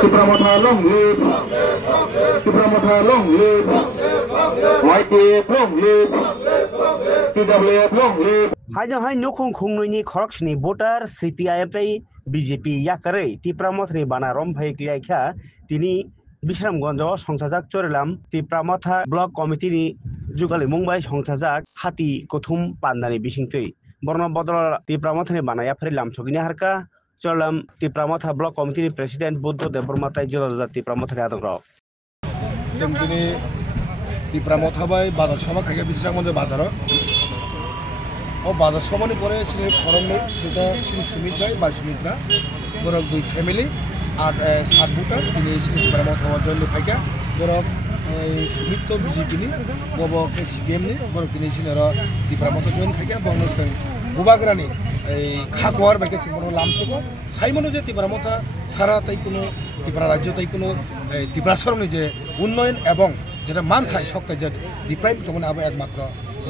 Tipramotha long live. Tipramotha long live. YTF long live. TWF long live. Hai nukung khungnui khorksni voter CPIM tei BJP yakare Tipramothni banarom phai kliaikha tini Bisramgonjo songthajak chorilam Tipramotha block committee ni jugali mumbai songthajak hati kothum pandani bisingtui borno bodol Tipramothni banaya phrilam sogini harka chorilam Tipramotha block committee ni president Buddha Deborma tai jodoja Tipramotha adogrok जों दिनै Tipramotha bai bazar sama khaiga Bisramgonjo bazaro ও বাজার সমানি পরে শ্রী ফরমে যেটা শ্রী সুমিত ভাই বা সুমিত্রা বরক দুই family আর 7 voter তিনি Shri Tipramotha হওয়ার জন্য ফাইকা বরক সুমিত বিজেপিনি ববক সিপিএমনি বরক তিনি শ্রী Tipramotha জয়েন খাইকা বংনসং বুবাগ্রানি এই খাগোয়ার বাইকে সিংবর লামসুকো সাইমনো যে Tipramotha সারা তাই কোনো ত্রিপুরা রাজ্য তাই কোনো ত্রিপুরা সরণি যে উন্নয়ন এবং যেটা মান থাই শক্তি যে ডিপ্রাইম তখন আবার একমাত্র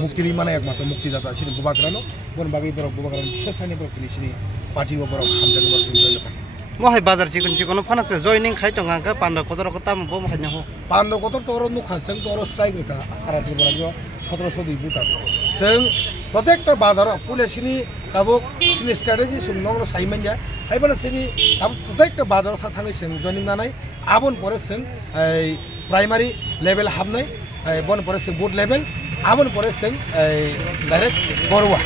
মুক্তির মানে একমাত্র মুক্তিদাতা সিনি বুবাগ্রানো বন বাগি বরক বুবাগ্রানো বিশেষ সাইনি বরক তিনি সিনি পার্টি বরক হামজাগে বরক তিনি জয়েন খাই মহাই বাজার চিকন ফানাসে জয়নিং খাইতো গাঙ্কা পান্ডা কতর কতাম বো মহাই নাও পান্ডা কতর তোর নুখাসং তোর স্ট্রাইক রেখা সারা ত্রিপুরা 1702 ভোটার जों प्रत्येकटा बाजाराव पुलिसनि दाबो सिनि स्ट्रेटेजि सुंनंगनो साइमोन जा हाइबाला सिनि दाबो प्रत्येकटा बाजाराव थाङै जों जयनिं जानाय आबन परे जों प्राइमारि लेभेल हाबनाय बन परे जों बुथ लेभेल आबन परे जों डाइरेक्ट बरुवा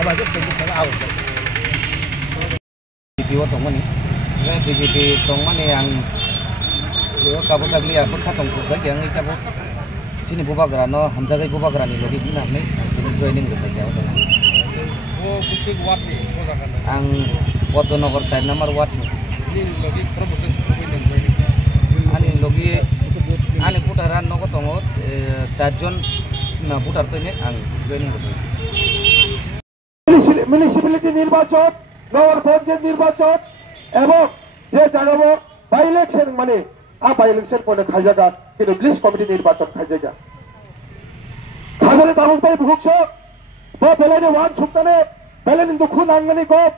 अबागे जों सारा आबन बिपिओ दंमोन बिजेपि दं माने आं बेयाव काबो जागलिया खाथं जायगा आं इटाबो sini bubagrano hamjagai bubagrani logi dinamai joining gotaya o kusik wat ni mojakan ang Bodonogor 4 number wat ni logi promotion joining ani logi ani putaran nogo tongo 4 jon na putar to ni ang joining gotaya municipality নির্বাচন নগর পঞ্চায়েত নির্বাচন এবং যে জানাবো by election মানে by election পরে খাই জায়গা কিন্তু লিস্ট কমিটি নির্বাচন খাই জায়গা খাজলে তালুকদাই ভুগছ ব বেলানি ওয়ান সুক্তানে বেলানি দুঃখ নাঙ্গানি গপ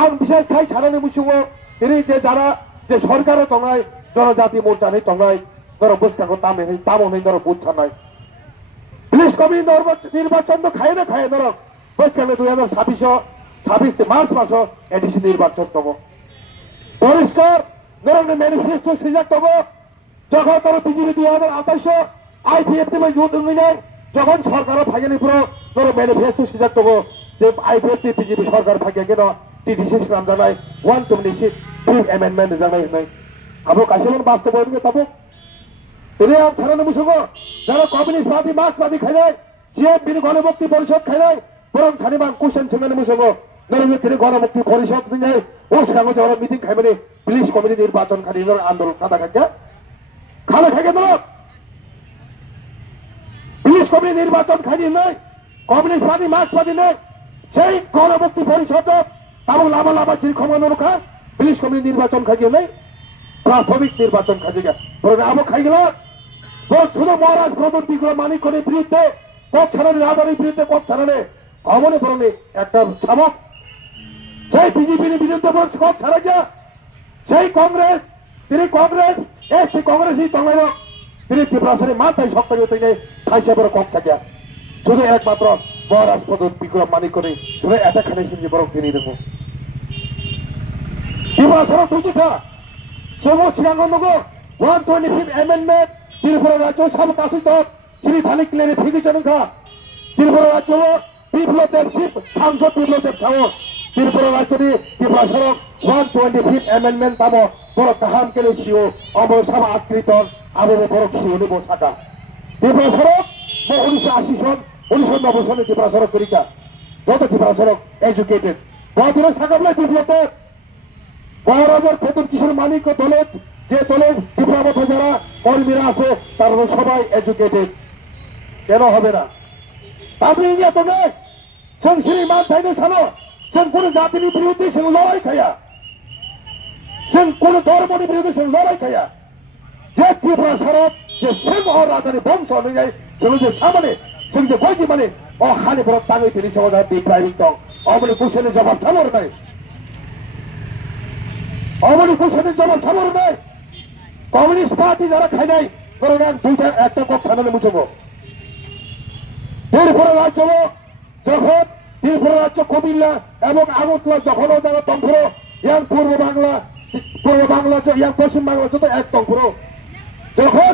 আং বিশেষ খাই ছাড়ানি মুসুগো তিনি যে যারা যে সরকারও তঙ্গায় জনজাতি মোর্চা নেই তঙ্গায় ধরো বুঝকাঙ্গ তামো নেই ধরো বুঝছা নাই লিস্ট কমিটি নির্বাচন তো খাই না খাই ধরো বুঝকাঙ্গ 2026 মার্চ মাস এডিসি নির্বাচন তব পরিষ্কার ধরনের ম্যানিফেস্টো সিজাক তব যখন তারা বিজেপি 2028 আইপিএফটি বা যুদ্ধ নেই যখন সরকারও ফাইনালি পুরো ধরো ম্যানিফেস্টো সিজাক তব যে আইপিএফটি বিজেপি সরকার ফাইকে কেন টিডিসি নাম জানাই 126 অ্যামেন্ডমেন্ট জানাই নাই আবো কাশিমন বাস্তবায়ন কে তব তিনি আর ছাড়ানো মুসুগো যারা কমিউনিস্ট পার্টি মার্ক্সবাদী খাই নাই সিএমপি গণমুক্তি পরিষদ খাই নাই বরং খানিমান কুশন ছেঙ্গানি মুসুগো নরেন্দ্র গণমুক্তি পরিষদ নিয়ে ও সাঙ্গ যারা মিটিং খাইবেনি পুলিশ কমিটি নির্বাচন খালি আন্দোলন খাতা খাইয়া খালে খাইকে দিল পুলিশ কমিটি নির্বাচন খাইনি নাই কমিউনিস্ট পার্টি মার্ক্সবাদী নেই সেই গণমুক্তি পরিষদ এবং লাভা লাভা ক্ষমতা রক্ষা পুলিশ কমিটি নির্বাচন খাইয়ে নেই প্রাথমিক নির্বাচন খাইয়ে বরং আবো খাই গেল শুধু মহারাজ প্রদর বিগ্রহ মানিকনের বিরুদ্ধে পথ ছাড়ানি রাজারের বিরুদ্ধে পথ ছাড়ানে অমনে পরনে একটা ছাবক সেই বিজেপির বিরুদ্ধে পথ ছাড়া গিয়া সেই কংগ্রেস তিনি কংগ্রেস এসি কংগ্রেসই তঙ্গাইল তিনি ত্রিপুরাসনে মাথায় শক্ত তিনি খাইছে বড় কম থাকিয়া শুধু একমাত্র মহারাজ প্রদর বিগ্রহ মানিকনে শুধু এটা খাইছেন যে বরং তিনি দেখো ত্রিপুরাসনে দুটিটা সমস্ত সিঙ্গাঙ্গনগো 125 অ্যামেন্ডমেন্ট ত্রিপুরা রাজ্য সাবকাশিত শ্রী থালিকলের ফিগিচনখা ত্রিপুরা রাজ্য বিপ্লবদেব শিব সাংসদ বিপ্লবদেব সাহর ত্রিপুরা রাজ্যনি ত্রিপুরা সড়ক 125 অ্যামেন্ডমেন্ট তাম বড় কাহাম কেলে সিও অমর সাবা আকৃত আবহ বড় সিওনি বসাকা ত্রিপুরা সড়ক 1980 সন 1990 সনে ত্রিপুরা সড়ক করিকা যত ত্রিপুরা সড়ক এডুকেটেড বড় সাকাবলাই বিপ্লবদেব মহারাজার ফেতুর কিশোর মানিক দলের যে দলের ত্রিপুরা যারা কর্মীরা আছে তারা সবাই এডুকেটেড কেন হবে না আপনি ইন্ডিয়া তো নেই जों श्रीमान थाइनो सानो जों कोनो जातिनि बिरुद्धे जों लड़ाई खाया जों कोनो धर्मनि बिरुद्धे जों लड़ाई खाया जे त्रिपुरा सड़क जे सिंह और राजानि बंश अनुयायी जों जे सामने जों जे बयजि माने अ हानिपुर ताङै तिनि समाजा बिप्रायिक दं अमनि कुशलनि जवाब थामर नाय অমনি কুশনের জবাব খবর নেই কমিউনিস্ট পার্টি যারা খাই নাই করোনার দুইটা একটা পথ ছাড়ালে মুছব ত্রিপুরা রাজ্য যখন ত্রিপুরা রাজ্য কুমিল্লা এবং আগরতলা যখনও যারা তন্ত্র ইয়াং পূর্ব বাংলা ইয়াং পশ্চিম বাংলা যত এক তন্ত্র যখন